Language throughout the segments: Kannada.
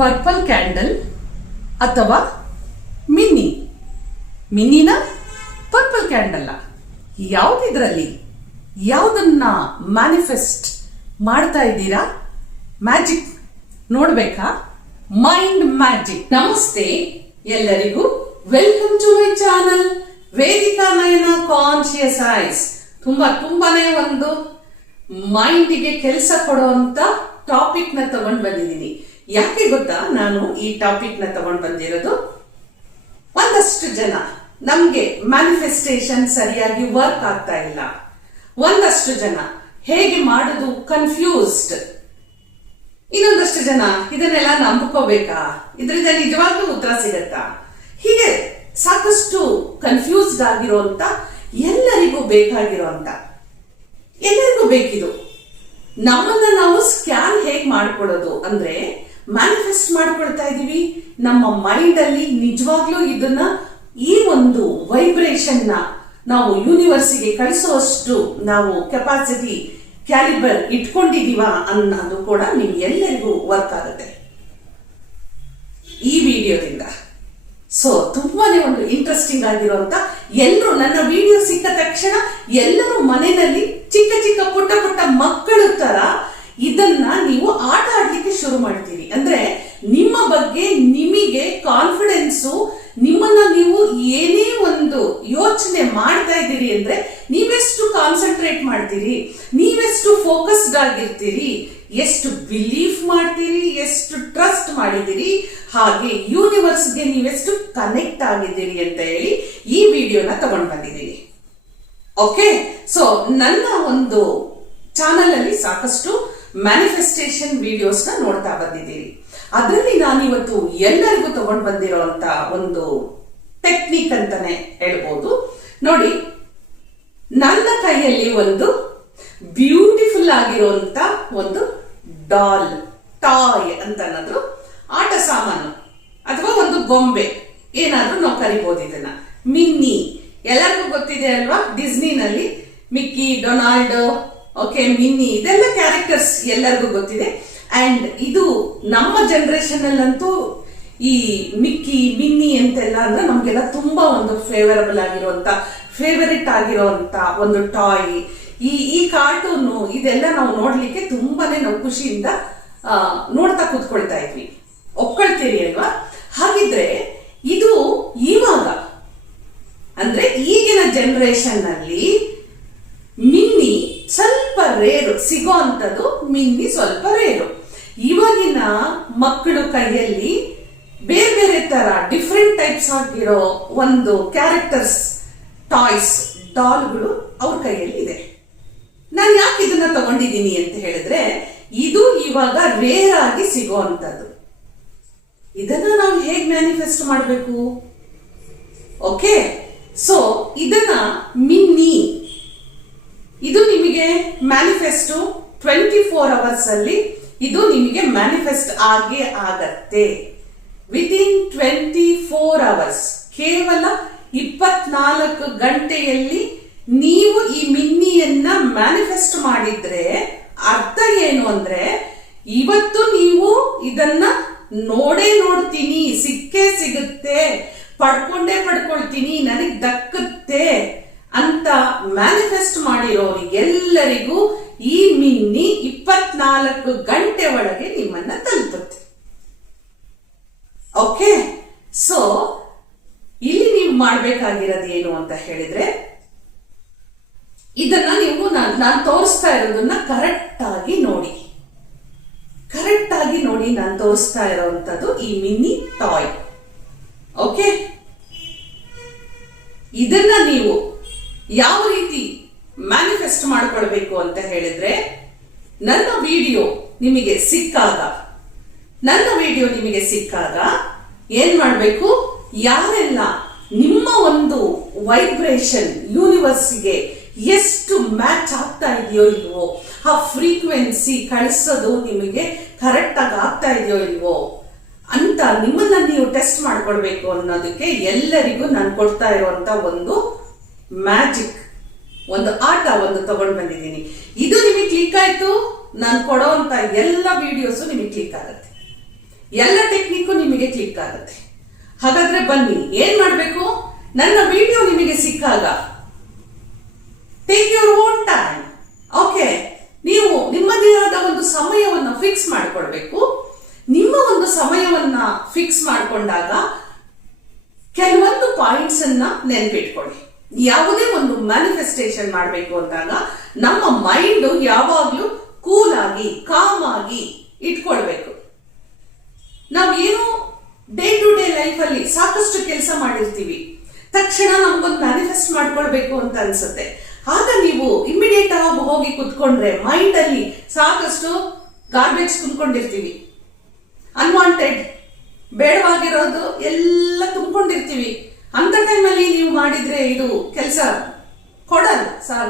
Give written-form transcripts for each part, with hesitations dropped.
ಪರ್ಪಲ್ ಕ್ಯಾಂಡಲ್ ಅಥವಾ ಮಿನ್ನಿನ ಪರ್ಪಲ್ ಕ್ಯಾಂಡಲ್ ಯಾವುದಿದ್ರಲ್ಲಿ ಯಾವುದನ್ನ ಮ್ಯಾನಿಫೆಸ್ಟ್ ಮಾಡ್ತಾ ಇದ್ದೀರಾ? ಮ್ಯಾಜಿಕ್ ನೋಡ್ಬೇಕಾ? Mind magic. ನಮಸ್ತೆ ಎಲ್ಲರಿಗೂ, welcome to my channel Vedika Nayana conscious eyes. ತುಂಬಾನೇ ಒಂದು ಮೈಂಡಿಗೆ ಕೆಲಸ ಕೊಡುವಂತ ಟಾಪಿಕ್ ನ ತಗೊಂಡ್ ಬಂದಿದ್ದೀನಿ. ಯಾಕೆ ಗೊತ್ತಾ ನಾನು ಈ ಟಾಪಿಕ್ ನ ತಗೊಂಡ್ ಬಂದಿರೋದು? ಒಂದಷ್ಟು ಜನ ನಮ್ಗೆ ಮ್ಯಾನಿಫೆಸ್ಟೇಷನ್ ಸರಿಯಾಗಿ ವರ್ಕ್ ಆಗ್ತಾ ಇಲ್ಲ, ಒಂದಷ್ಟು ಜನ ಹೇಗೆ ಮಾಡುದು ಕನ್ಫ್ಯೂಸ್ಡ್, ಇನ್ನೊಂದಷ್ಟು ಜನ ಇದನ್ನೆಲ್ಲ ನಂಬ್ಕೋಬೇಕಾ, ಇದರಿಂದ ನಿಜವಾಗ್ಲೂ ಉತ್ತರ ಸಿಗತ್ತಾ, ಹೀಗೆ ಸಾಕಷ್ಟು ಕನ್ಫ್ಯೂಸ್ಡ್ ಆಗಿರುವಂತ ಎಲ್ಲರಿಗೂ ಬೇಕಿದು. ನಮ್ಮನ್ನ ನಾವು ಸ್ಕ್ಯಾನ್ ಹೇಗ್ ಮಾಡ್ಕೊಳ್ಳೋದು ಅಂದ್ರೆ, ಮ್ಯಾನಿಫೆಸ್ಟ್ ಮಾಡ್ಕೊಳ್ತಾ ಇದೀವಿ ನಮ್ಮ ಮೈಂಡ್ ಅಲ್ಲಿ. ನಿಜವಾಗ್ಲೂ ಇದನ್ನ ಈ ಒಂದು ವೈಬ್ರೇಷನ್ ನ ನಾವು ಯೂನಿವರ್ಸಿಗೆ ಕಳಿಸುವಷ್ಟು ನಾವು ಕೆಪಾಸಿಟಿ ಕ್ಯಾಲಿಬರ್ ಇಟ್ಕೊಂಡಿದೀವ ಅನ್ನೋದು ಕೂಡ ನಿಮ್ಗೆಲ್ಲರಿಗೂ ವರ್ಕ್ ಆಗುತ್ತೆ ಈ ವಿಡಿಯೋದಿಂದ. ಸೊ ತುಂಬಾನೇ ಒಂದು ಇಂಟ್ರೆಸ್ಟಿಂಗ್ ಆಗಿರುವಂತ, ಎಲ್ಲರೂ ನನ್ನ ವಿಡಿಯೋ ಸಿಕ್ಕ ತಕ್ಷಣ ಎಲ್ಲರೂ ಮನೆಯಲ್ಲಿ ಚಿಕ್ಕ ಪುಟ್ಟ ಮಕ್ಕಳ ತರ ಇದನ್ನ ನೀವು ಆಟ ಆಡ್ಲಿಕ್ಕೆ ಶುರು ಮಾಡ್ತೀರಿ. ಅಂದ್ರೆ ನಿಮ್ಮ ಬಗ್ಗೆ ನಿಮಗೆ ಕಾನ್ಫಿಡೆನ್ಸು, ನಿಮ್ಮನ್ನ ನೀವು ಏನೇ ಒಂದು ಯೋಚನೆ ಮಾಡ್ತಾ ಇದ್ದೀರಿ ಅಂದ್ರೆ ನೀವೆಷ್ಟು ಕಾನ್ಸಂಟ್ರೇಟ್ ಮಾಡ್ತೀರಿ, ನೀವೆಷ್ಟು ಫೋಕಸ್ಡ್ ಆಗಿರ್ತೀರಿ, ಎಷ್ಟು ಬಿಲೀಫ್ ಮಾಡ್ತೀರಿ, ಎಷ್ಟು ಟ್ರಸ್ಟ್ ಮಾಡಿದ್ದೀರಿ, ಹಾಗೆ ಯೂನಿವರ್ಸ್ಗೆ ನೀವೆಷ್ಟು ಕನೆಕ್ಟ್ ಆಗಿದ್ದೀರಿ ಅಂತ ಹೇಳಿ ಈ ವಿಡಿಯೋನ ತಗೊಂಡ್ ಬಂದಿದ್ದೀರಿ. ಓಕೆ, ಸೊ ನನ್ನ ಒಂದು ಚಾನಲ್ ಅಲ್ಲಿ ಸಾಕಷ್ಟು ಮ್ಯಾನಿಫೆಸ್ಟೇಷನ್ ವಿಡಿಯೋಸ್ ನ ನೋಡ್ತಾ ಬಂದಿದ್ದೀರಿ. ಅದರಲ್ಲಿ ನಾನಿವತ್ತು ಎಲ್ಲರಿಗೂ ತಗೊಂಡ್ ಬಂದಿರೋಂತ ಒಂದು ಟೆಕ್ನಿಕ್ ಅಂತಾನೆ ಹೇಳ್ಬೋದು. ನೋಡಿ, ನನ್ನ ಕೈಯಲ್ಲಿ ಒಂದು ಬ್ಯೂಟಿಫುಲ್ ಆಗಿರುವಂತ ಒಂದು ಟಾಯ್ ಅಂತ ಅನ್ನೋದು ಆಟ ಸಾಮಾನು ಅಥವಾ ಒಂದು ಗೊಂಬೆ ಏನಾದ್ರೂ ನಾವು ಕರಿಬಹುದು. ಇದನ್ನ ಮಿನ್ನಿ ಎಲ್ಲರಿಗೂ ಗೊತ್ತಿದೆ ಅಲ್ವಾ? ಡಿಸ್ನಿನಲ್ಲಿ ಮಿಕ್ಕಿ, ಡೊನಾಲ್ಡ್, ಓಕೆ, ಮಿನ್ನಿ, ಇದೆಲ್ಲ ಕ್ಯಾರೆಕ್ಟರ್ಸ್ ಎಲ್ಲರಿಗೂ ಗೊತ್ತಿದೆ. ಅಂಡ್ ಇದು ನಮ್ಮ ಜನರೇಷನ್ ಅಲ್ಲಂತೂ ಈ ಮಿಕ್ಕಿ, ಮಿನ್ನಿ ಅಂತೆಲ್ಲ ಅಂದ್ರೆ ನಮ್ಗೆಲ್ಲ ತುಂಬಾ ಒಂದು ಫೇವರಿಟ್ ಆಗಿರುವಂತ ಒಂದು ಟಾಯ್. ಈ ಕಾರ್ಟೂನು ಇದೆಲ್ಲ ನಾವು ನೋಡ್ಲಿಕ್ಕೆ ತುಂಬಾನೇ ನಾವು ಖುಷಿಯಿಂದ ನೋಡ್ತಾ ಕೂತ್ಕೊಳ್ತಾ ಇದ್ವಿ. ಒಪ್ಕೊಳ್ತೀರಿ ಅಲ್ವಾ? ಹಾಗಿದ್ರೆ ಇದು ಇವಾಗ ಅಂದ್ರೆ ಈಗಿನ ಜನರೇಷನ್ ನಲ್ಲಿ ಮಿನ್ನಿ ಸ್ವಲ್ಪ ರೇರು, ಸಿಗೋ ಅಂತದ್ದು ಮಿನ್ನಿ ಸ್ವಲ್ಪ ರೇರು. ಇವಾಗಿನ ಮಕ್ಕಳು ಕೈಯಲ್ಲಿ ಬೇರೆ ತರ ಡಿಫ್ರೆಂಟ್ ಟೈಪ್ಸ್ ಆಗಿರೋ ಒಂದು ಕ್ಯಾರೆಕ್ಟರ್ಸ್, ಟಾಯ್ಸ್, ಡಾಲ್ಗಳು ಅವ್ರ ಕೈಯಲ್ಲಿ ಇದೆ. ನಾನು ಯಾಕೆ ಇದನ್ನ ತಗೊಂಡಿದ್ದೀನಿ ಅಂತ ಹೇಳಿದ್ರೆ, ಇದು ಇವಾಗ ರೇರ್ ಆಗಿ ಸಿಗೋ ಅಂತದ್ದು. ಇದನ್ನ ನಾವು ಹೇಗ್ ಮ್ಯಾನಿಫೆಸ್ಟ್ ಮಾಡಬೇಕು? ಓಕೆ, ಸೊ ಇದನ್ನ ಮಿನ್ನಿ, ಇದು ನಿಮಗೆ ಮ್ಯಾನಿಫೆಸ್ಟ್ 24 hours ಅಲ್ಲಿ ಇದು ನಿಮಗೆ ಮ್ಯಾನಿಫೆಸ್ಟ್ ಆಗತ್ತೆ. ವಿತಿನ್ 24 hours, ಕೇವಲ 24 ಗಂಟೆಯಲ್ಲಿ ನೀವು ಈ ಮಿನ್ನಿಯನ್ನ ಮ್ಯಾನಿಫೆಸ್ಟ್ ಮಾಡಿದ್ರೆ ಅರ್ಥ ಏನು ಅಂದ್ರೆ, ಇವತ್ತು ನೀವು ಇದನ್ನ ನೋಡ್ತೀನಿ, ಸಿಗುತ್ತೆ, ಪಡ್ಕೊಳ್ತೀನಿ, ನನಗ್ ದಕ್ಕತ್ತೆ ಅಂತ ಮ್ಯಾನಿಫೆಸ್ಟ್ ಮಾಡಿರೋರಿಗೆಲ್ಲರಿಗೂ ಈ ಮಿನ್ನಿ 24 ಗಂಟೆ ಒಳಗೆ ನಿಮ್ಮನ್ನ ತಲುಪುತ್ತೆ. ಓಕೆ, ಸೊ ಇಲ್ಲಿ ನೀವು ಮಾಡ್ಬೇಕಾಗಿರೋದು ಏನು ಅಂತ ಹೇಳಿದ್ರೆ, ಇದನ್ನ ನೀವು ನಾನು ತೋರಿಸ್ತಾ ಇರೋದನ್ನ ಕರೆಕ್ಟ್ ಆಗಿ ನೋಡಿ. ನಾನು ತೋರಿಸ್ತಾ ಇರೋವಂಥದ್ದು ಈ ಮಿನ್ನಿ ಟಾಯ್. ಓಕೆ, ಇದನ್ನ ನೀವು ಯಾವ ರೀತಿ ಮ್ಯಾನಿಫೆಸ್ಟ್ ಮಾಡ್ಕೊಳ್ಬೇಕು ಅಂತ ಹೇಳಿದ್ರೆ, ನನ್ನ ವಿಡಿಯೋ ನಿಮಗೆ ಸಿಕ್ಕಾಗ ಏನ್ ಮಾಡ್ಬೇಕು, ಯಾರೆಲ್ಲ ನಿಮ್ಮ ಒಂದು ವೈಬ್ರೇಷನ್ ಯೂನಿವರ್ಸ್ಗೆ ಎಷ್ಟು ಮ್ಯಾಚ್ ಆಗ್ತಾ ಇದೆಯೋ ಇಲ್ವೋ, ಆ ಫ್ರೀಕ್ವೆನ್ಸಿ ಕಳಿಸೋದು ನಿಮಗೆ ಕರೆಕ್ಟ್ ಆಗಿ ಆಗ್ತಾ ಇದೆಯೋ ಇಲ್ವೋ ಅಂತ ನಿಮ್ಮನ್ನ ನೀವು ಟೆಸ್ಟ್ ಮಾಡ್ಕೊಳ್ಬೇಕು ಅನ್ನೋದಕ್ಕೆ ಎಲ್ಲರಿಗೂ ನಾನು ಕೊಡ್ತಾ ಇರುವಂತ ಒಂದು ಮ್ಯಾಜಿಕ್, ಒಂದು ಆಟ ತಗೊಂಡು ಬಂದಿದ್ದೀನಿ. ಇದು ನಿಮಗೆ ಕ್ಲಿಕ್ ಆಯ್ತು, ನಾನು ಕೊಡೋಂತ ಎಲ್ಲ ವಿಡಿಯೋಸು ನಿಮಗೆ ಕ್ಲಿಕ್ ಆಗುತ್ತೆ. ಎಲ್ಲ ಟೆಕ್ನಿಕ್ಕು ನಿಮಗೆ ಕ್ಲಿಕ್ ಆಗುತ್ತೆ. ಹಾಗಾದ್ರೆ ಬನ್ನಿ, ಏನ್ ಮಾಡ್ಬೇಕು, ನನ್ನ ವಿಡಿಯೋ ನಿಮಗೆ ಸಿಕ್ಕಾಗ take your own time. Okay, ನೀವು ನಿಮ್ಮದೇ ಆದ ಒಂದು ಸಮಯವನ್ನ ಫಿಕ್ಸ್ ಮಾಡ್ಕೊಳ್ಬೇಕು. ನಿಮ್ಮ ಒಂದು ಸಮಯವನ್ನ ಫಿಕ್ಸ್ ಮಾಡ್ಕೊಂಡಾಗ ಕೆಲವೊಂದು ಪಾಯಿಂಟ್ಸ್ ಅನ್ನ ನೆನ್ಪಿಟ್ಕೊಳ್ಳಿ. ಯಾವುದೇ ಒಂದು ಮ್ಯಾನಿಫೆಸ್ಟೇಷನ್ ಮಾಡಬೇಕು ಅಂದಾಗ ನಮ್ಮ ಮೈಂಡ್ ಯಾವಾಗ್ಲೂ ಕೂಲ್ ಆಗಿ, ಕಾಮ್ ಆಗಿ ಇಟ್ಕೊಳ್ಬೇಕು. ನಾವು ಏನೋ ಡೇ ಟು ಡೇ ಲೈಫ್ ಅಲ್ಲಿ ಸಾಕಷ್ಟು ಕೆಲಸ ಮಾಡಿರ್ತೀವಿ, ತಕ್ಷಣ ನಮ್ಗೊಂದು ಮ್ಯಾನಿಫೆಸ್ಟ್ ಮಾಡ್ಕೊಳ್ಬೇಕು ಅಂತ ಅನ್ಸುತ್ತೆ. ಆಗ ನೀವು ಇಮಿಡಿಯೇಟ್ ಆಗಿ ಹೋಗಿ ಕುತ್ಕೊಂಡ್ರೆ ಮೈಂಡ್ ಅಲ್ಲಿ ಸಾಕಷ್ಟು ಗಾರ್ಬೇಜ್ ತುಂಬಿಕೊಂಡಿರ್ತೀವಿ, ಅನ್ವಾಂಟೆಡ್ ಬೇಡವಾಗಿರೋದು ಎಲ್ಲ ತುಂಬಿಕೊಂಡಿರ್ತೀವಿ. ಅಂತ ಟೈಮಲ್ಲಿ ನೀವು ಮಾಡಿದ್ರೆ ಇದು ಕೆಲಸ ಕೊಡಲ್ಲ,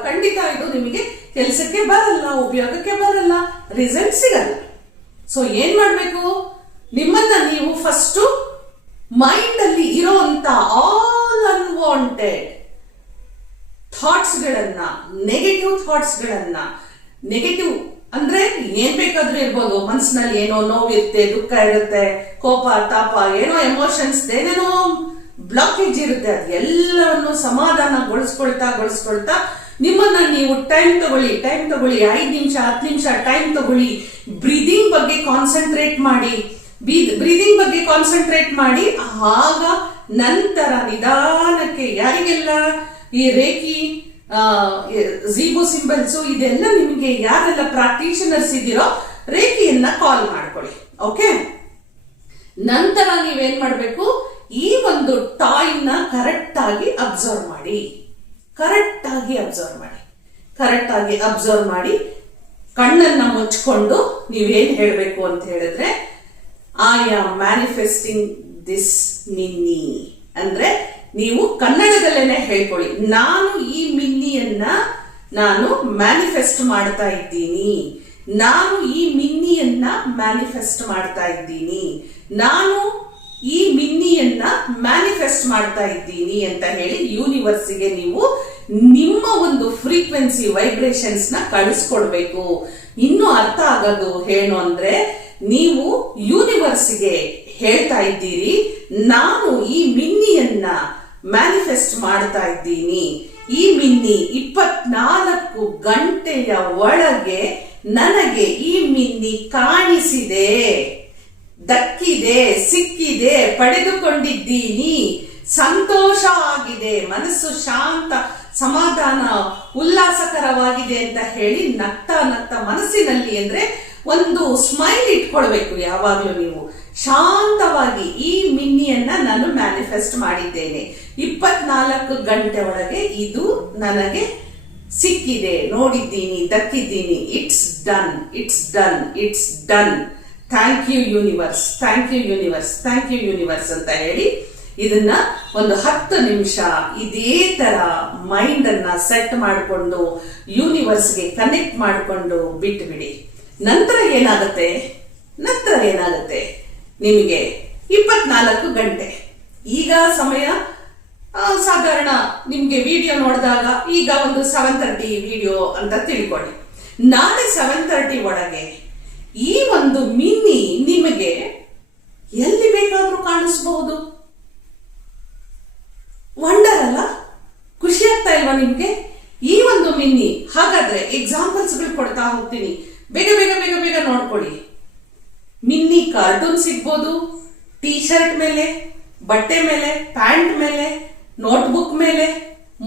ಖಂಡಿತ ಇದು ನಿಮಗೆ ಕೆಲಸಕ್ಕೆ ಬರಲ್ಲ, ಉಪಯೋಗಕ್ಕೆ ಬರಲ್ಲ, ರಿಸಲ್ಟ್ ಸಿಗಲ್ಲ. ಸೊ ಏನ್ ಮಾಡ್ಬೇಕು, ನಿಮ್ಮನ್ನ ನೀವು ಫಸ್ಟ್ ಮೈಂಡ್ ಅಲ್ಲಿ ಇರೋಂತ ಆಲ್ ಅನ್ವಾಂಟೆಡ್ ಥಾಟ್ಸ್ ಗಳನ್ನ, ನೆಗೆಟಿವ್ ಥಾಟ್ಸ್ ಗಳನ್ನ, ನೆಗೆಟಿವ್ ಅಂದ್ರೆ ಏನ್ ಬೇಕಾದ್ರೂ ಇರ್ಬೋದು, ಮನಸ್ಸಿನಲ್ಲಿ ಏನೋ ನೋವಿರುತ್ತೆ, ದುಃಖ ಇರುತ್ತೆ, ಕೋಪ ತಾಪ, ಏನೋ ಎಮೋಷನ್ಸ್, ಏನೇನೋ ಬ್ಲಾಕೇಜ್ ಇರುತ್ತೆ, ಅದೆಲ್ಲವನ್ನು ಸಮಾಧಾನಗೊಳಿಸ್ಕೊಳ್ತಾ ನಿಮ್ಮನ್ನ ನೀವು ಟೈಮ್ ತಗೊಳ್ಳಿ, 5 ನಿಮಿಷ 10 ನಿಮಿಷ ಟೈಮ್ ತಗೊಳ್ಳಿ. ಬ್ರೀದಿಂಗ್ ಬಗ್ಗೆ ಕಾನ್ಸಂಟ್ರೇಟ್ ಮಾಡಿ, ಆಗ ನಂತರ ನಿಧಾನಕ್ಕೆ, ಯಾರಿಗೆಲ್ಲ ಈ ರೇಖಿ, ಝೀಬೋ ಸಿಂಬಲ್ಸ್ ಇದೆಲ್ಲ ನಿಮಗೆ ಯಾರೆಲ್ಲ ಪ್ರಾಕ್ಟೀಷನರ್ಸ್ ಇದೀರೋ ರೇಖಿಯನ್ನ ಕಾಲ್ ಮಾಡ್ಕೊಳ್ಳಿ. ಓಕೆ, ನಂತರ ನೀವೇನ್ ಮಾಡ್ಬೇಕು, ಈ ಒಂದು ಟಾಯ್ ನ ಕರೆಕ್ಟ್ ಆಗಿ ಅಬ್ಸರ್ವ್ ಮಾಡಿ, ಕಣ್ಣನ್ನ ಮುಚ್ಕೊಂಡು ನೀವೇನ್ ಹೇಳ್ಬೇಕು ಅಂತ ಹೇಳಿದ್ರೆ, I am manifesting this Minni ಅಂದ್ರೆ ನೀವು ಕನ್ನಡದಲ್ಲೇನೆ ಹೇಳ್ಕೊಳ್ಳಿ, ನಾನು ಈ ಮಿನ್ನಿಯನ್ನ ನಾನು ಮ್ಯಾನಿಫೆಸ್ಟ್ ಮಾಡ್ತಾ ಇದ್ದೀನಿ, ನಾನು ಈ ಮಿನ್ನಿಯನ್ನ ಮ್ಯಾನಿಫೆಸ್ಟ್ ಮಾಡ್ತಾ ಇದ್ದೀನಿ, ನಾನು ಈ ಮಿನ್ನಿಯನ್ನ ಮ್ಯಾನಿಫೆಸ್ಟ್ ಮಾಡ್ತಾ ಇದ್ದೀನಿ ಅಂತ ಹೇಳಿ ಯೂನಿವರ್ಸ್ಗೆ ನೀವು ನಿಮ್ಮ ಒಂದು ಫ್ರೀಕ್ವೆನ್ಸಿ ವೈಬ್ರೇಷನ್ಸ್ ನ ಕಳಿಸ್ಕೊಡ್ಬೇಕು. ಇನ್ನು ಅರ್ಥ ಆಗೋದು ಏನು ಅಂದ್ರೆ, ನೀವು ಯೂನಿವರ್ಸ್ಗೆ ಹೇಳ್ತಾ ಇದ್ದೀರಿ, ನಾನು ಈ ಮಿನ್ನಿಯನ್ನ ಮ್ಯಾನಿಫೆಸ್ಟ್ ಮಾಡ್ತಾ ಇದ್ದೀನಿ, ಈ ಮಿನ್ನಿ 24 ಗಂಟೆಯ ಒಳಗೆ ನನಗೆ ಈ ಮಿನ್ನಿ ಕಾಣಿಸಿದೆ, ದಕ್ಕಿದೆ, ಸಿಕ್ಕಿದೆ, ಪಡೆದುಕೊಂಡಿದ್ದೀನಿ, ಸಂತೋಷ ಆಗಿದೆ, ಮನಸ್ಸು ಶಾಂತ, ಸಮಾಧಾನ, ಉಲ್ಲಾಸಕರವಾಗಿದೆ ಅಂತ ಹೇಳಿ ನಗ್ತಾ ಮನಸ್ಸಿನಲ್ಲಿ ಅಂದ್ರೆ ಒಂದು ಸ್ಮೈಲ್ ಇಟ್ಕೊಳ್ಬೇಕು. ಯಾವಾಗ್ಲೂ ನೀವು ಶಾಂತವಾಗಿ ಈ ಮಿನ್ನಿಯನ್ನ ನಾನು ಮ್ಯಾನಿಫೆಸ್ಟ್ ಮಾಡಿದ್ದೇನೆ, 24 ಗಂಟೆ ಒಳಗೆ ಇದು ನನಗೆ ಸಿಕ್ಕಿದೆ, ನೋಡಿದ್ದೀನಿ, ದಕ್ಕಿದ್ದೀನಿ, it's done, thank you universe ಅಂತ ಹೇಳಿ ಇದನ್ನ ಒಂದು 10 ನಿಮಿಷ ಇದೇ ತರ ಮೈಂಡ್ ಅನ್ನ ಸೆಟ್ ಮಾಡಿಕೊಂಡು ಯೂನಿವರ್ಸ್ಗೆ ಕನೆಕ್ಟ್ ಮಾಡಿಕೊಂಡು ಬಿಟ್ಬಿಡಿ. ನಂತರ ಏನಾಗುತ್ತೆ, ನಿಮಗೆ 24 ಗಂಟೆ, ಈಗ ಸಮಯ ಸಾಧಾರಣ ನಿಮ್ಗೆ ವಿಡಿಯೋ ನೋಡಿದಾಗ ಈಗ ಒಂದು 7:30 ವಿಡಿಯೋ ಅಂತ ತಿಳ್ಕೊಳ್ಳಿ. ನಾಳೆ 7:30 ಒಳಗೆ ಈ ಒಂದು ಮಿನ್ನಿ ನಿಮಗೆ ಎಲ್ಲಿ ಬೇಕಾದ್ರೂ ಕಾಣಿಸಬಹುದು. ವಂಡರ್ ಅಲ್ಲ? ಖುಷಿ ಆಗ್ತಾ ಇಲ್ವಾ ನಿಮ್ಗೆ ಈ ಒಂದು ಮಿನ್ನಿ? ಹಾಗಾದ್ರೆ ಎಕ್ಸಾಂಪಲ್ಸ್ ಗಳು ಕೊಡ್ತಾ ಹೋಗ್ತೀನಿ, ಬೇಗ ನೋಡ್ಕೊಳ್ಳಿ. ಮಿನ್ನಿ ಕಾರ್ಟೂನ್ ಸಿಗ್ಬೋದು, ಟೀ ಶರ್ಟ್ ಮೇಲೆ, ಬಟ್ಟೆ ಮೇಲೆ, ಪ್ಯಾಂಟ್ ಮೇಲೆ, ನೋಟ್ಬುಕ್ ಮೇಲೆ,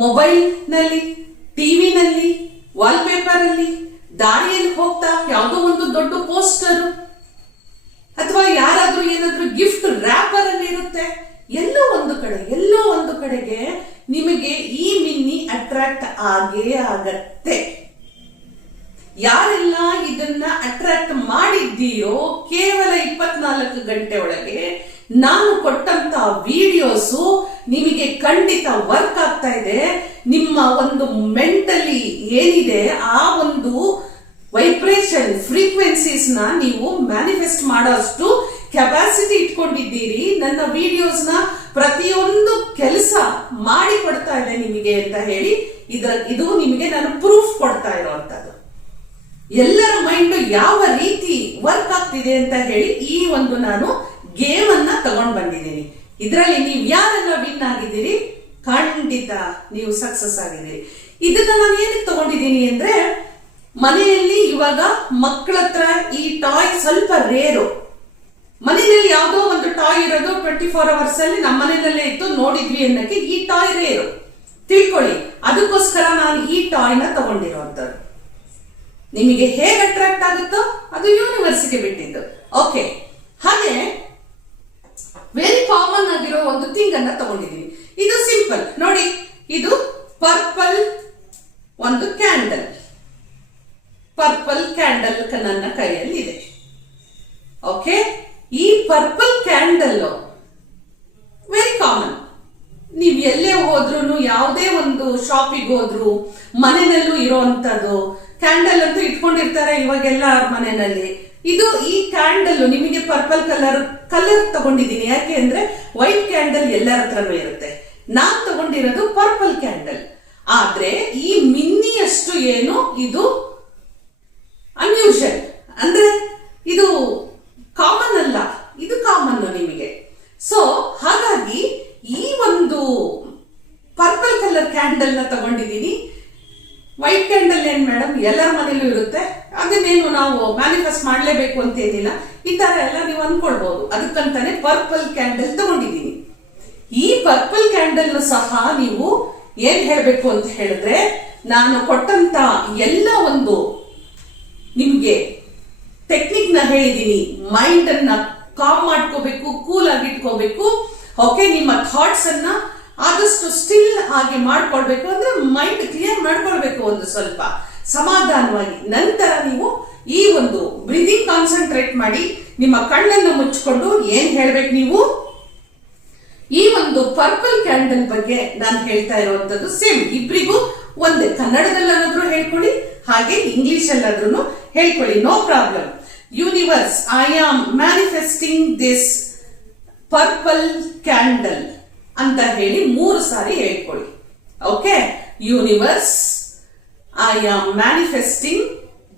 ಮೊಬೈಲ್ ನಲ್ಲಿ, ಟಿವಿನಲ್ಲಿ, ವಾಲ್ಪೇಪರ್ ಅಲ್ಲಿ, ದಾರಿಯಲ್ಲಿ ಹೋಗ್ತಾ ಯಾವುದೋ ಒಂದು ದೊಡ್ಡ ಪೋಸ್ಟರ್, ಅಥವಾ ಯಾರಾದ್ರೂ ಏನಾದ್ರೂ ಗಿಫ್ಟ್ ರ್ಯಾಪರ್ ಅಲ್ಲಿ ಇರುತ್ತೆ. ಎಲ್ಲೋ ಒಂದು ಕಡೆಗೆ ನಿಮಗೆ ಈ ಮಿನ್ನಿ ಅಟ್ರಾಕ್ಟ್ ಆಗೇ ಆಗತ್ತೆ. ಯಾರೆಲ್ಲ ಇದನ್ನ ಅಟ್ರಾಕ್ಟ್ ಮಾಡಿದ್ದೀರೋ, ಕೇವಲ 24 ಗಂಟೆ ಒಳಗೆ ನಾನು ಕೊಟ್ಟಂತ ವಿಡಿಯೋಸು ನಿಮಗೆ ಖಂಡಿತ ವರ್ಕ್ ಆಗ್ತಾ ಇದೆ. ನಿಮ್ಮ ಒಂದು ಮೆಂಟಲಿ ಏನಿದೆ ಆ ಒಂದು ವೈಬ್ರೇಷನ್ ಫ್ರೀಕ್ವೆನ್ಸೀಸ್ ನ ನೀವು ಮ್ಯಾನಿಫೆಸ್ಟ್ ಮಾಡೋಷ್ಟು ಕೆಪಾಸಿಟಿ ಇಟ್ಕೊಂಡಿದ್ದೀರಿ. ನನ್ನ ವಿಡಿಯೋಸ್ ನ ಪ್ರತಿಯೊಂದು ಕೆಲಸ ಮಾಡಿ ಕೊಡ್ತಾ ಇದೆ ನಿಮಗೆ ಅಂತ ಹೇಳಿ ಇದು ನಿಮಗೆ ನಾನು ಪ್ರೂಫ್ ಕೊಡ್ತಾ ಇರುವಂತದ್ದು. ಎಲ್ಲರ ಮೈಂಡ್ ಯಾವ ರೀತಿ ವರ್ಕ್ ಆಗ್ತಿದೆ ಅಂತ ಹೇಳಿ ಈ ಒಂದು ನಾನು ಗೇಮ್ ಅನ್ನ ತಗೊಂಡ್ ಬಂದಿದ್ದೀನಿ. ಇದರಲ್ಲಿ ನೀವು ಯಾರೆಲ್ಲ ವಿನ್ ಆಗಿದ್ದೀರಿ, ಖಂಡಿತ ನೀವು ಸಕ್ಸಸ್ ಆಗಿದ್ದೀರಿ. ಇದನ್ನ ನಾನು ಏನಕ್ಕೆ ತಗೊಂಡಿದ್ದೀನಿ ಅಂದ್ರೆ, ಮನೆಯಲ್ಲಿ ಇವಾಗ ಮಕ್ಕಳ ಹತ್ರ ಈ ಟಾಯ್ ಸ್ವಲ್ಪ ರೇರು. ಮನೆಯಲ್ಲಿ ಯಾವುದೋ ಒಂದು ಟಾಯ್ ಇರೋದು 24 hours ಅಲ್ಲಿ ನಮ್ಮ ಮನೆಯಲ್ಲೇ ಇತ್ತು, ನೋಡಿದ್ವಿ ಅನ್ನಕ್ಕೆ ಈ ಟಾಯ್ ರೇರು ತಿಳ್ಕೊಳ್ಳಿ. ಅದಕ್ಕೋಸ್ಕರ ನಾನು ಈ ಟಾಯ್ ನ ತಗೊಂಡಿರುವಂತದ್ದು. ನಿಮಗೆ ಹೇಗೆ ಅಟ್ರಾಕ್ಟ್ ಆಗುತ್ತೋ ಅದು ಯೂನಿವರ್ಸಿಗೆ ಬಿಟ್ಟಿದ್ದು. ಓಕೆ, ಹಾಗೆ ವೆರಿ ಕಾಮನ್ ಆಗಿರೋ ಒಂದು ಥಿಂಗ್ ಅನ್ನ ತಗೊಂಡಿದ್ದೀನಿ. ಇದು ಸಿಂಪಲ್ ನೋಡಿ, ಇದು ಪರ್ಪಲ್ ಒಂದು ಕ್ಯಾಂಡಲ್. ಪರ್ಪಲ್ ಕ್ಯಾಂಡಲ್ ನನ್ನ ಕೈಯಲ್ಲಿ ಇದೆ. ಓಕೆ, ಈ ಪರ್ಪಲ್ ಕ್ಯಾಂಡಲ್ ವೆರಿ ಕಾಮನ್. ನೀವು ಎಲ್ಲೇ ಹೋದ್ರು, ಯಾವುದೇ ಒಂದು ಶಾಪಿಗೆ ಹೋದ್ರು, ಮನೆಯಲ್ಲೂ ಇರೋಂಥದ್ದು ಕ್ಯಾಂಡಲ್ ಅಂತೂ ಇಟ್ಕೊಂಡಿರ್ತಾರೆ ಇವಾಗೆಲ್ಲ ಮನೆಯಲ್ಲಿ. ಇದು ಈ ಕ್ಯಾಂಡಲ್ ನಿಮಗೆ ಪರ್ಪಲ್ ಕಲರ್ ತಗೊಂಡಿದ್ದೀನಿ. ಯಾಕೆ ಅಂದ್ರೆ ವೈಟ್ ಕ್ಯಾಂಡಲ್ ಎಲ್ಲರ ಹತ್ರನೂ ಇರುತ್ತೆ. ನಾನ್ ತಗೊಂಡಿರೋದು ಪರ್ಪಲ್ ಕ್ಯಾಂಡಲ್. ಆದ್ರೆ ಈ ಮಿನ್ನಿಯಷ್ಟು ಏನು ಇದು ಅನ್ಯೂಶಲ್, ಅಂದ್ರೆ ಇದು ಕಾಮನ್ ಅಲ್ಲ, ಇದು ಕಾಮನ್ ನಿಮಗೆ. ಸೊ ಹಾಗಾಗಿ ಈ ಒಂದು ಪರ್ಪಲ್ ಕಲರ್ ಕ್ಯಾಂಡಲ್ ನ ತಗೊಂಡಿದ್ದೀನಿ. ವೈಟ್ ಕ್ಯಾಂಡಲ್ ಏನ್ ಮೇಡಮ್ ಎಲ್ಲರ ಮನೇಲೂ ಇರುತ್ತೆ, ಅದನ್ನೇನು ನಾವು ಮ್ಯಾನಿಫೆಸ್ಟ್ ಮಾಡ್ಲೇಬೇಕು ಅಂತ ಏನಿಲ್ಲ, ಈ ತರ ಎಲ್ಲ ನೀವು ಅನ್ಕೊಳ್ಬಹುದು. ಅದಕ್ಕಂತಾನೆ ಪರ್ಪಲ್ ಕ್ಯಾಂಡಲ್ ತಗೊಂಡಿದ್ದೀನಿ. ಈ ಪರ್ಪಲ್ ಕ್ಯಾಂಡಲ್ ಸಹ ನೀವು ಏನ್ ಹೇಳ್ಬೇಕು ಅಂತ ಹೇಳಿದ್ರೆ, ನಾನು ಕೊಟ್ಟಂತ ಎಲ್ಲ ಒಂದು ನಿಮ್ಗೆ ಟೆಕ್ನಿಕ್ ನ ಹೇಳಿದೀನಿ. ಮೈಂಡ್ ಅನ್ನ ಕಾಮ್ ಮಾಡ್ಕೋಬೇಕು, ಕೂಲ್ ಆಗಿ ಇಟ್ಕೋಬೇಕು. ಓಕೆ, ನಿಮ್ಮ ಥಾಟ್ಸ್ ಅನ್ನ ಆದಷ್ಟು ಸ್ಟಿಲ್ ಆಗಿ ಮಾಡ್ಕೊಳ್ಬೇಕು. ಅಂದ್ರೆ ಮೈಂಡ್ ಕ್ಲಿಯರ್ ಮಾಡ್ಕೊಳ್ಬೇಕು ಒಂದು ಸ್ವಲ್ಪ ಸಮಾಧಾನವಾಗಿ. ನಂತರ ನೀವು ಈ ಒಂದು ಬ್ರೀದಿಂಗ್ ಕಾನ್ಸಂಟ್ರೇಟ್ ಮಾಡಿ, ನಿಮ್ಮ ಕಣ್ಣನ್ನು ಮುಚ್ಚಿಕೊಂಡು ಏನ್ ಹೇಳ್ಬೇಕು ನೀವು, ಈ ಒಂದು ಪರ್ಪಲ್ ಕ್ಯಾಂಡಲ್ ಬಗ್ಗೆ ನಾನು ಹೇಳ್ತಾ ಇರುವಂತದ್ದು ಸೇಮ್ ಇಬ್ರಿಗೂ ಒಂದೇ. ಕನ್ನಡದಲ್ಲಾದ್ರೂ ಹೇಳ್ಕೊಳ್ಳಿ, ಹಾಗೆ ಇಂಗ್ಲಿಷ್ ಅಲ್ಲಾದ್ರೂ ಹೇಳ್ಕೊಳ್ಳಿ, no problem. Universe, I am manifesting this purple candle ಅಂತ ಹೇಳಿ 3 ಸಾರಿ ಹೇಳ್ಕೊಳ್ಳಿ. Okay, universe, I am manifesting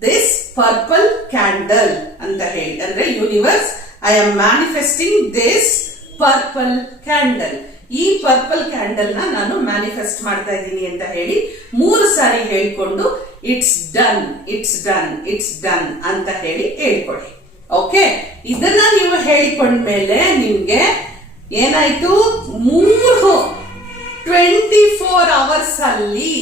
this purple candle ಅಂತ ಹೇಳಿ. ಅಂದ್ರೆ universe, I am manifesting this purple candle. ಈ ಪರ್ಪಲ್ ಕ್ಯಾಂಡಲ್ ನ ನಾನು ಮ್ಯಾನಿಫೆಸ್ಟ್ ಮಾಡ್ತಾ ಇದ್ದೀನಿ ಅಂತ ಹೇಳಿ 3 ಸಾರಿ ಹೇಳ್ಕೊಂಡು it's done, it's done, it's done ಅಂತ ಹೇಳಿ ಹೇಳ್ಕೊಳ್ಳಿ. ಓಕೆ, ಇದನ್ನ ನೀವು ಹೇಳಿಕೊಂಡ್ಮೇಲೆ ನಿಮ್ಗೆ ಏನಾಯ್ತು, 24 hours ಅಲ್ಲಿ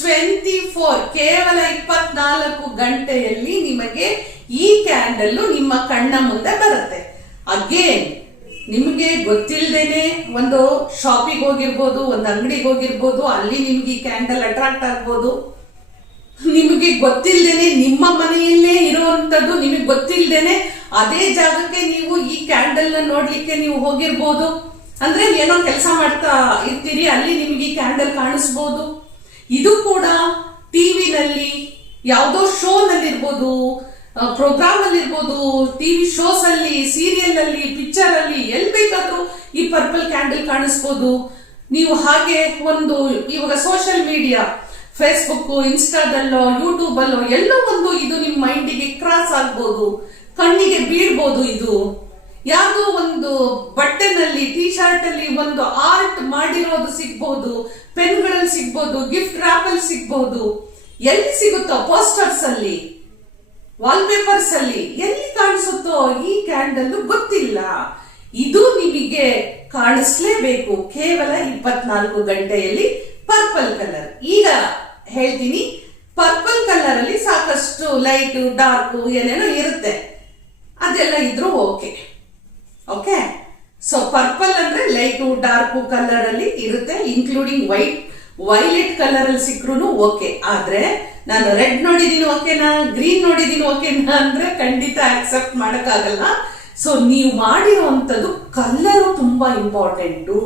24 ಕೇವಲ 24 ಗಂಟೆಯಲ್ಲಿ ನಿಮಗೆ ಈ ಕ್ಯಾಂಡಲ್ ನಿಮ್ಮ ಕಣ್ಣ ಮುಂದೆ ಬರುತ್ತೆ. ಅಗೇನ್ ನಿಮಗೆ ಗೊತ್ತಿಲ್ಲದೇನೆ ಒಂದು ಶಾಪಿಗೆ ಹೋಗಿರ್ಬೋದು, ಒಂದು ಅಂಗಡಿಗೆ ಹೋಗಿರ್ಬೋದು, ಅಲ್ಲಿ ನಿಮ್ಗೆ ಈ ಕ್ಯಾಂಡಲ್ ಅಟ್ರಾಕ್ಟ್ ಆಗ್ಬೋದು. ನಿಮಗೆ ಗೊತ್ತಿಲ್ಲದೇನೆ ನಿಮ್ಮ ಮನೆಯಲ್ಲೇ ಇರುವಂತದ್ದು ನಿಮಗೆ ಗೊತ್ತಿಲ್ಲದೇನೆ ಅದೇ ಜಾಗಕ್ಕೆ ನೀವು ಈ ಕ್ಯಾಂಡಲ್ ನ ನೋಡ್ಲಿಕ್ಕೆ ನೀವು ಹೋಗಿರ್ಬೋದು. ಅಂದ್ರೆ ಏನೋ ಕೆಲಸ ಮಾಡ್ತಾ ಇರ್ತೀರಿ, ಅಲ್ಲಿ ನಿಮ್ಗೆ ಈ ಕ್ಯಾಂಡಲ್ ಕಾಣಿಸ್ಬೋದು. ಇದು ಕೂಡ ಟಿವಿನಲ್ಲಿ ಯಾವುದೋ ಶೋ ನಲ್ಲಿ ಇರ್ಬೋದು, ಪ್ರೋಗ್ರಾಮ್ ಅಲ್ಲಿ ಇರ್ಬೋದು, ಟಿವಿ ಶೋಸ್ ಅಲ್ಲಿ, ಸೀರಿಯಲ್ ಅಲ್ಲಿ, ಪಿಕ್ಚರ್ ಅಲ್ಲಿ, ಎಲ್ಲಿ ಬೇಕಾದ್ರೂ ಈ ಪರ್ಪಲ್ ಕ್ಯಾಂಡಲ್ ಕಾಣಿಸ್ಬೋದು. ನೀವು ಹಾಗೆ ಒಂದು ಇವಾಗ ಸೋಷಿಯಲ್ ಮೀಡಿಯಾ, ಫೇಸ್ಬುಕ್, ಇನ್ಸ್ಟಾದಲ್ಲೋ, ಯೂಟ್ಯೂಬ್ ಅಲ್ಲೋ ಎಲ್ಲೋ ಒಂದು ಇದು ನಿಮ್ಮ ಮೈಂಡಿಗೆ ಕ್ರಾಸ್ ಆಗ್ಬೋದು, ಕಣ್ಣಿಗೆ ಬೀಳ್ಬೋದು. ಇದು ಯಾವ್ದೋ ಒಂದು ಬಟ್ಟೆನಲ್ಲಿ, ಟಿ ಶರ್ಟ್ ಅಲ್ಲಿ ಒಂದು ಆರ್ಟ್ ಮಾಡಿರೋದು ಸಿಗ್ಬಹುದು, ಪೆನ್ಗಳಲ್ಲಿ ಸಿಗ್ಬಹುದು, ಗಿಫ್ಟ್ ರ್ಯಾಪ್ ಅಲ್ಲಿ ಸಿಗ್ಬಹುದು. ಎಲ್ಲಿ ಸಿಗುತ್ತೋ ಪೋಸ್ಟರ್ಸ್ ಅಲ್ಲಿ, ವಾಲ್ಪೇಪರ್ಸ್ ಅಲ್ಲಿ ಎಲ್ಲಿ ಕಾಣಿಸುತ್ತೋ ಈ ಕ್ಯಾಂಡಲ್ ಗೊತ್ತಿಲ್ಲ. ಇದು ನಿಮಗೆ ಕಾಣಿಸ್ಲೇಬೇಕು ಕೇವಲ 24 ಗಂಟೆಯಲ್ಲಿ ಪರ್ಪಲ್ ಕಲರ್. ಈಗ ಹೇಳ್ತೀನಿ, ಪರ್ಪಲ್ ಕಲರ್ ಅಲ್ಲಿ ಸಾಕಷ್ಟು ಲೈಟ್, ಡಾರ್ಕ್ ಏನೇನೋ ಇರುತ್ತೆ, ಅದೆಲ್ಲ ಇದ್ರೂ ಓಕೆ. ಓಕೆ, ಸೊ ಪರ್ಪಲ್ ಅಂದ್ರೆ ಲೈಟ್, ಡಾರ್ಕ್ ಕಲರ್ ಅಲ್ಲಿ ಇರುತ್ತೆ, ಇನ್ಕ್ಲೂಡಿಂಗ್ ವೈಲೆಟ್ ಕಲರ್ ಅಲ್ಲಿ ಸಿಕ್ರು ಓಕೆ. ಆದ್ರೆ ನಾನು ರೆಡ್ ನೋಡಿದೀನಿ ಓಕೆನಾ, ಗ್ರೀನ್ ನೋಡಿದೀನಿ ಓಕೆನಾ ಅಂದ್ರೆ ಖಂಡಿತ ಆಕ್ಸೆಪ್ಟ್ ಮಾಡಕ್ಕಾಗಲ್ಲ. ಸೊ ನೀವು ಮಾಡಿರುವಂತದ್ದು ಕಲರ್ ತುಂಬಾ ಇಂಪಾರ್ಟೆಂಟು.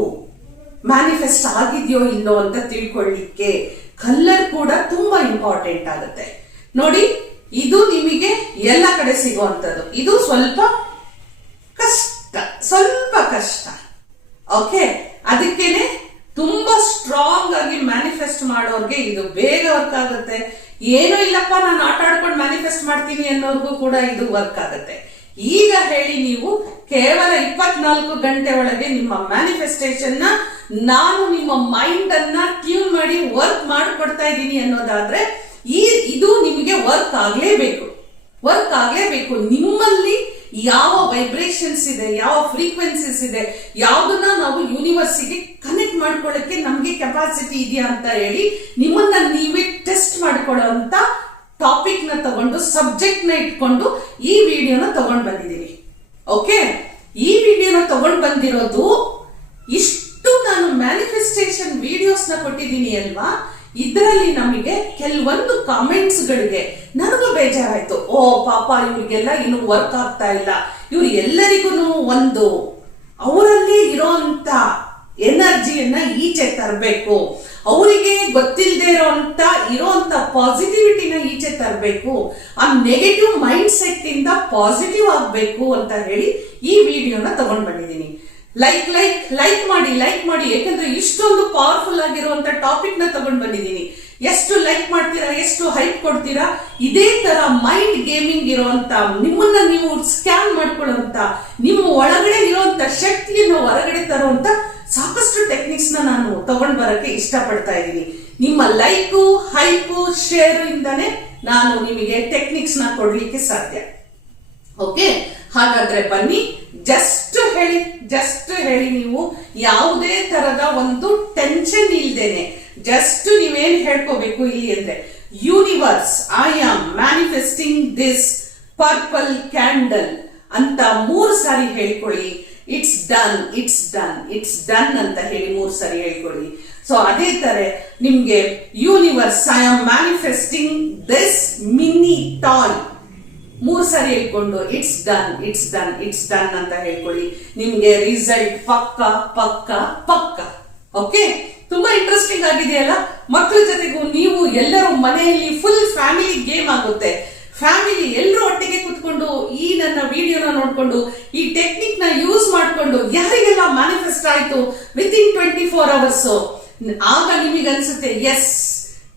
ಮ್ಯಾನಿಫೆಸ್ಟ್ ಆಗಿದ್ಯೋ ಇಲ್ಲೋ ಅಂತ ತಿಳ್ಕೊಳ್ಳಿಕ್ಕೆ ಕಲರ್ ಕೂಡ ತುಂಬಾ ಇಂಪಾರ್ಟೆಂಟ್ ಆಗುತ್ತೆ. ನೋಡಿ, ಇದು ನಿಮಗೆ ಎಲ್ಲ ಕಡೆ ಸಿಗುವಂತದ್ದು. ಇದು ಸ್ವಲ್ಪ ಕಷ್ಟ. ಓಕೆ, ಅದಕ್ಕೇನೆ ತುಂಬಾ ಸ್ಟ್ರಾಂಗ್ ಆಗಿ ಮ್ಯಾನಿಫೆಸ್ಟ್ ಮಾಡೋರ್ಗೆ ಇದು ಬೇಗ ವರ್ಕ್ ಆಗುತ್ತೆ. ಏನೋ ಇಲ್ಲಪ್ಪ ನಾನು ಆಟ ಆಡ್ಕೊಂಡು ಮ್ಯಾನಿಫೆಸ್ಟ್ ಮಾಡ್ತೀನಿ ಅನ್ನೋರ್ಗೂ ಕೂಡ ಇದು ವರ್ಕ್ ಆಗುತ್ತೆ. ಈಗ ಹೇಳಿ, ನೀವು ಕೇವಲ 24 ಗಂಟೆ ಒಳಗೆ ನಿಮ್ಮ ಮ್ಯಾನಿಫೆಸ್ಟೇಷನ್ ನಾನು ನಿಮ್ಮ ಮೈಂಡ್ ಅನ್ನ ಟ್ಯೂನ್ ಮಾಡಿ ವರ್ಕ್ ಮಾಡಿಕೊಡ್ತಾ ಇದ್ದೀನಿ ಅನ್ನೋದಾದ್ರೆ ಇದು ನಿಮಗೆ ವರ್ಕ್ ಆಗ್ಲೇಬೇಕು. ನಿಮ್ಮಲ್ಲಿ ಯಾವ ವೈಬ್ರೇಷನ್ಸ್ ಇದೆ, ಯಾವ ಫ್ರೀಕ್ವೆನ್ಸೀಸ್ ಇದೆ, ಯಾವ್ದನ್ನ ನಾವು ಯೂನಿವರ್ಸಿಗೆ ಕನೆಕ್ಟ್ ಮಾಡ್ಕೊಳ್ಳಕ್ಕೆ ನಮ್ಗೆ ಕೆಪಾಸಿಟಿ ಇದೆಯಾ ಅಂತ ಹೇಳಿ ನಿಮ್ಮನ್ನ ನೀವೇ ಟೆಸ್ಟ್ ಮಾಡ್ಕೊಳ್ಳೋ ಅಂತ ಟಾಪಿಕ್ ನ ತಗೊಂಡು, ಸಬ್ಜೆಕ್ಟ್ ನ ಇಟ್ಕೊಂಡು ಈ ವಿಡಿಯೋನ ತಗೊಂಡ್ ಬಂದಿದ್ದೀವಿ. ಓಕೆ, ಈ ವಿಡಿಯೋನ ತಗೊಂಡ್ ಬಂದಿರೋದು ಇಷ್ಟು ನಾನು ಮ್ಯಾನಿಫೆಸ್ಟೇಷನ್ ವಿಡಿಯೋಸ್ ನ ಕೊಟ್ಟಿದ್ದೀನಿ ಅಲ್ವಾ, ಇದರಲ್ಲಿ ನಮಗೆ ಕೆಲವೊಂದು ಕಾಮೆಂಟ್ಸ್ ಗಳಿಗೆ ನನಗೂ ಬೇಜಾರಾಯ್ತು. ಓ ಪಾಪ, ಇವ್ರಿಗೆಲ್ಲ ಇನ್ನು ವರ್ಕ್ ಆಗ್ತಾ ಇಲ್ಲ, ಇವ್ರು ಎಲ್ಲರಿಗೂ ಒಂದು ಅವರಲ್ಲಿ ಇರೋಂತ ಎನರ್ಜಿಯನ್ನ ಈಚೆ ತರಬೇಕು, ಅವರಿಗೆ ಗೊತ್ತಿಲ್ಲದೆ ಇರೋಂತ ಪಾಸಿಟಿವಿಟಿನ ಈಚೆ ತರಬೇಕು, ಆ ನೆಗೆಟಿವ್ ಮೈಂಡ್ ಸೆಟ್ ಇಂದ ಪಾಸಿಟಿವ್ ಆಗ್ಬೇಕು ಅಂತ ಹೇಳಿ ಈ ವಿಡಿಯೋನ ತಗೊಂಡ್ ಬಂದಿದ್ದೀನಿ. ಲೈಕ್ ಮಾಡಿ, ಯಾಕಂದ್ರೆ ಇಷ್ಟೊಂದು ಪವರ್ಫುಲ್ ಆಗಿರುವಂತ ಟಾಪಿಕ್ ನ ತಗೊಂಡ್ ಬಂದಿದ್ದೀನಿ. ಎಷ್ಟು ಲೈಕ್ ಮಾಡ್ತೀರಾ, ಎಷ್ಟು ಹೈಪ್ ಕೊಡ್ತೀರಾ, ಇದೇ ತರ ಮೈಂಡ್ ಗೇಮಿಂಗ್ ಇರುವಂತ, ನಿಮ್ಮನ್ನ ನೀವು ಸ್ಕ್ಯಾನ್ ಮಾಡ್ಕೊಳ್ಳುವಂತ, ನಿಮ್ಮ ಒಳಗಡೆ ಇರುವಂತ ಶಕ್ತಿಯನ್ನು ಹೊರಗಡೆ ತರುವಂತ ಸಾಕಷ್ಟು ಟೆಕ್ನಿಕ್ಸ್ ನ ನಾನು ತಗೊಂಡ್ ಬರಕ್ಕೆ ಇಷ್ಟಪಡ್ತಾ ಇದ್ದೀನಿ. ನಿಮ್ಮ ಲೈಕು, ಹೈಪು, ಶೇರ್ ಇಂದಾನೆ ನಾನು ನಿಮಗೆ ಟೆಕ್ನಿಕ್ಸ್ ನ ಕೊಡ್ಲಿಕ್ಕೆ ಸಾಧ್ಯ. ಓಕೆ, ಹಾಗಾದ್ರೆ ಬನ್ನಿ, ಜಸ್ಟ್ ಹೇಳಿ ನೀವು ಯಾವುದೇ ತರದ ಒಂದು ಟೆನ್ಷನ್ ಇಲ್ದೇನೆ ಜಸ್ಟ್ ನೀವೇನ್ ಹೇಳ್ಕೋಬೇಕು ಇಲ್ಲಿ ಅಂದ್ರೆ, universe, I am manifesting this purple candle ಅಂತ 3 ಸಾರಿ ಹೇಳ್ಕೊಳ್ಳಿ. ಇಟ್ಸ್ ಡನ್ ಅಂತ ಹೇಳಿ 3 ಸಾರಿ ಹೇಳ್ಕೊಳ್ಳಿ. ಸೊ ಅದೇ ತರ ನಿಮ್ಗೆ universe, I am manifesting this mini toy 3 ಸಾರಿ ಹೇಳ್ಕೊಂಡು ಇಟ್ಸ್ ಡನ್ ಅಂತ ಹೇಳ್ಕೊಳ್ಳಿ. ನಿಮ್ಗೆ ರಿಸಲ್ಟ್ ಪಕ್ಕ. ಓಕೆ, ತುಂಬಾ ಇಂಟ್ರೆಸ್ಟಿಂಗ್ ಆಗಿದೆಯಲ್ಲ. ಮಕ್ಕಳ ಜೊತೆಗೂ ನೀವು ಎಲ್ಲರೂ ಮನೆಯಲ್ಲಿ ಫುಲ್ ಫ್ಯಾಮಿಲಿ ಗೇಮ್ ಆಗುತ್ತೆ. ಫ್ಯಾಮಿಲಿ ಎಲ್ಲರೂ ಒಟ್ಟಿಗೆ ಕುತ್ಕೊಂಡು ಈ ನನ್ನ ವಿಡಿಯೋನ ನೋಡ್ಕೊಂಡು ಈ ಟೆಕ್ನಿಕ್ ನ ಯೂಸ್ ಮಾಡ್ಕೊಂಡು ಯಾರಿಗೆಲ್ಲ ಮ್ಯಾನಿಫೆಸ್ಟ್ ಆಯ್ತು ವಿತಿನ್ 24 hours, ಆಗ ನಿಮಗೆ ಅನ್ಸುತ್ತೆ ಎಸ್,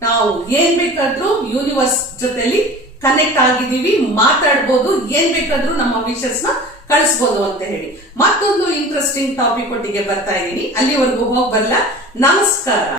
ನಾವು ಏನ್ ಬೇಕಾದ್ರೂ ಯೂನಿವರ್ಸ್ ಜೊತೆಲಿ ಕನೆಕ್ಟ್ ಆಗಿದ್ದೀವಿ, ಮಾತಾಡ್ಬೋದು, ಏನ್ ಬೇಕಾದ್ರೂ ನಮ್ಮ ವಿಷಸ್ ನ ಕಳಿಸ್ಬೋದು ಅಂತ ಹೇಳಿ ಮತ್ತೊಂದು ಇಂಟ್ರೆಸ್ಟಿಂಗ್ ಟಾಪಿಕ್ ಒಟ್ಟಿಗೆ ಬರ್ತಾ ಇದ್ದೀನಿ. ಅಲ್ಲಿವರೆಗೂ ಹೋಗಿ ಬರಲ್ಲ. ನಮಸ್ಕಾರ.